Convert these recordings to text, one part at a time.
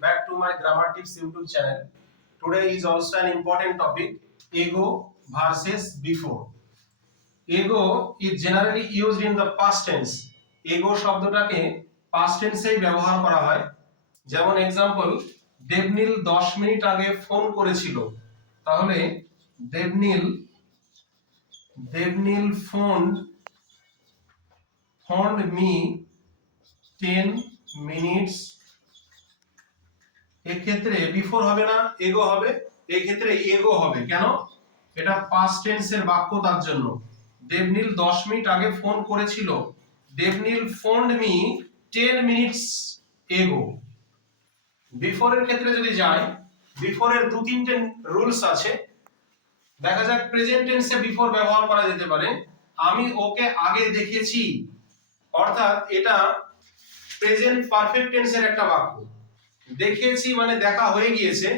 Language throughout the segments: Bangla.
back to my Grammar Tips YouTube channel. Today is also an important topic, ego versus before. Ego is generally used in the past tense. Ego শব্দটাকে past tense এই ব্যবহার করা হয়। যেমন एग्जांपल, দেবনীল 10 মিনিট আগে ফোন করেছিল। তাহলে দেবনীল phoned me 10 minutes। এক্ষেত্রে বিফোর হবে না, এগো হবে। এই ক্ষেত্রে এগো হবে। কেন? এটা পাস্ট টেন্সের বাক্য, তার জন্য। দেবনীল 10 মিনিট আগে ফোন করেছিল। Debnil phoned me 10 minutes ago। বিফোরের ক্ষেত্রে যদি যাই, বিফোরের দু তিনটে রুলস আছে। দেখা যাক প্রেজেন্ট টেন্সে বিফোর ব্যবহার করা যেতে পারে। আমি ওকে আগে দেখেছি, অর্থাৎ এটা প্রেজেন্ট পারফেক্ট টেন্সের একটা বাক্য। দেখেছি মানে দেখা হয়ে গিয়েছে,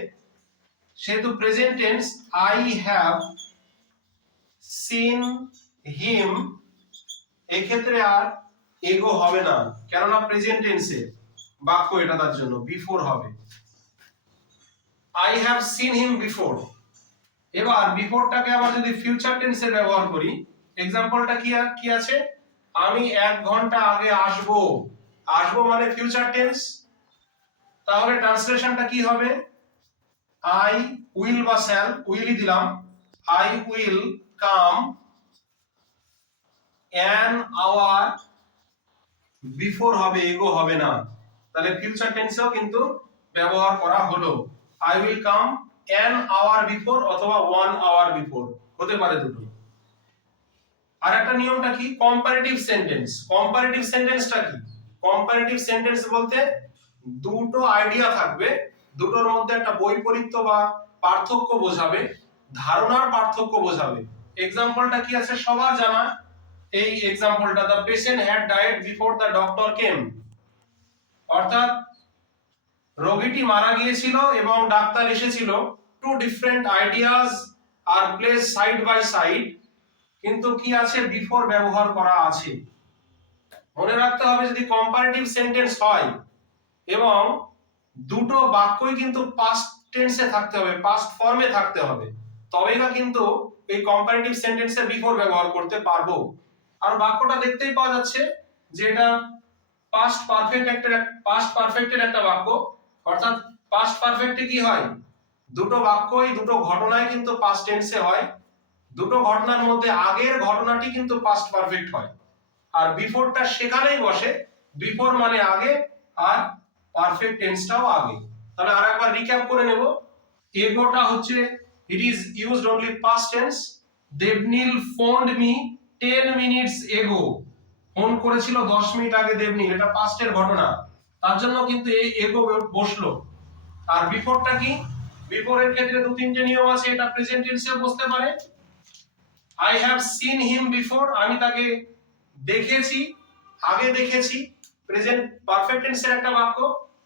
সেহেতু present tense I have seen him. এই ক্ষেত্রে আর এগো হবে না, কেননা প্রেজেন্ট টেন্সে বাক্য এটা, তার জন্য বিফোর হবে। I have seen him before. এবার বিফোরটাকে আবার যদি ফিউচার টেন্সে ব্যবহার করি, এক্সাম্পলটা কি আছে? আমি 1 ঘন্টা আগে আসবো। আসবো মানে ফিউচার টেন্স, তাহলে ট্রান্সলেশনটা কি হবে? আই উইল বা শ্যাল, উইলই দিলাম, I will come an hour before হবে, এগো হবে না। তাহলে ফিউচার টেন্সেও কিন্তু ব্যবহার করা হলো। I will come an hour before অথবা 1 আওয়ার বিফোর, হতে পারে দুটো। আর একটা নিয়মটা কি? Comparative sentence. কম্পারেটিভ সেন্টেন্সটা কি? কম্পারেটিভ সেন্টেন্স বলতে দুটো আইডিয়া থাকবে, দুটোর মধ্যে একটা বৈপরীত্য বা পার্থক্য বোঝাবে, ধারণার পার্থক্য বোঝাবে। এক্সাম্পলটা কি আছে? সবার জানা এই এক্সাম্পলটা, the patient had died before the doctor came. অর্থাৎ রোগীটি মারা গিয়েছিল এবং ডাক্তার এসেছিল। Two different ideas are place side by side, কিন্তু কি আছে? বিফোর ব্যবহার করা আছে। মনে রাখতে হবে, যদি কম্পারেটিভ সেন্টেন্স হয় এবং দুটো বাক্যই কিন্তু পাস্ট টেন্সে থাকতে হবে, পাস্ট ফর্মে থাকতে হবে, তবেই না কিন্তু এই কম্পারেটিভ সেন্টেন্সে বিফোর ব্যবহার করতে পারবো। আর বাক্যটা দেখতেই পাওয়া যাচ্ছে যে এটা পাস্ট পারফেক্টের একটা বাক্য। অর্থাৎ পাস্ট পারফেক্টে কি হয়? দুটো বাক্যই, দুটো ঘটনাই কিন্তু পাস্ট টেন্সে হয়। দুটো ঘটনার মধ্যে আগের ঘটনাটি কিন্তু পাস্ট পারফেক্ট হয়, আর বিফোরটা সেখানেই বসে। বিফোর মানে আগে, আর পারফেক্ট টেন্সটাও আগে। তাহলে আরেকবার রিক্যাপ করে নেব। এগোটা হচ্ছে it is used only past tense. Debnil phoned me 10 minutes ago. Phone করেছিল 10 মিনিট আগে দেবনীল, এটা পাস্টের ঘটনা, তার জন্য কিন্তু এই এগো বসলো। আর বিফোরটা কি? বিফোরের ক্ষেত্রে দু তিনটে নিয়ম আছে, এটা প্রেজেন্ট টেন্সেও বসতে পারে। I have seen him before, আমি তাকে দেখেছি, আগে দেখেছি, প্রেজেন্ট পারফেক্ট টেন্সের একটা বাক্য,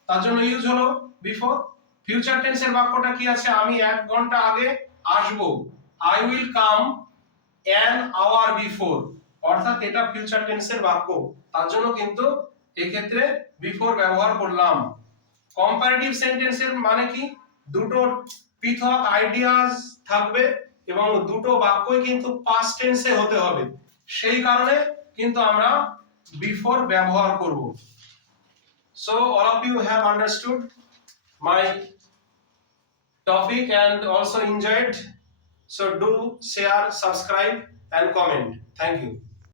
তার জন্য ইউজ হলো বিফোর। ফিউচার টেন্সের বাক্যটা কি আছে? আমি 1 ঘন্টা আগে আসবো, I will come an hour before. অর্থাৎ এটা ফিউচার টেন্সের বাক্য, তার জন্য কিন্তু এই ক্ষেত্রে বিফোর ব্যবহার করলাম। কম্পারেটিভ সেন্টেন্সের মানে কি? দুটো পৃথক আইডিয়াস থাকবে এবং দুটো বাক্যই কিন্তু পাস্ট টেন্সে হতে হবে, সেই কারণে কিন্তু আমরা বিফোর ব্যবহার করব। So all of you have understood my topic and also enjoyed. So do share, subscribe and comment. Thank you.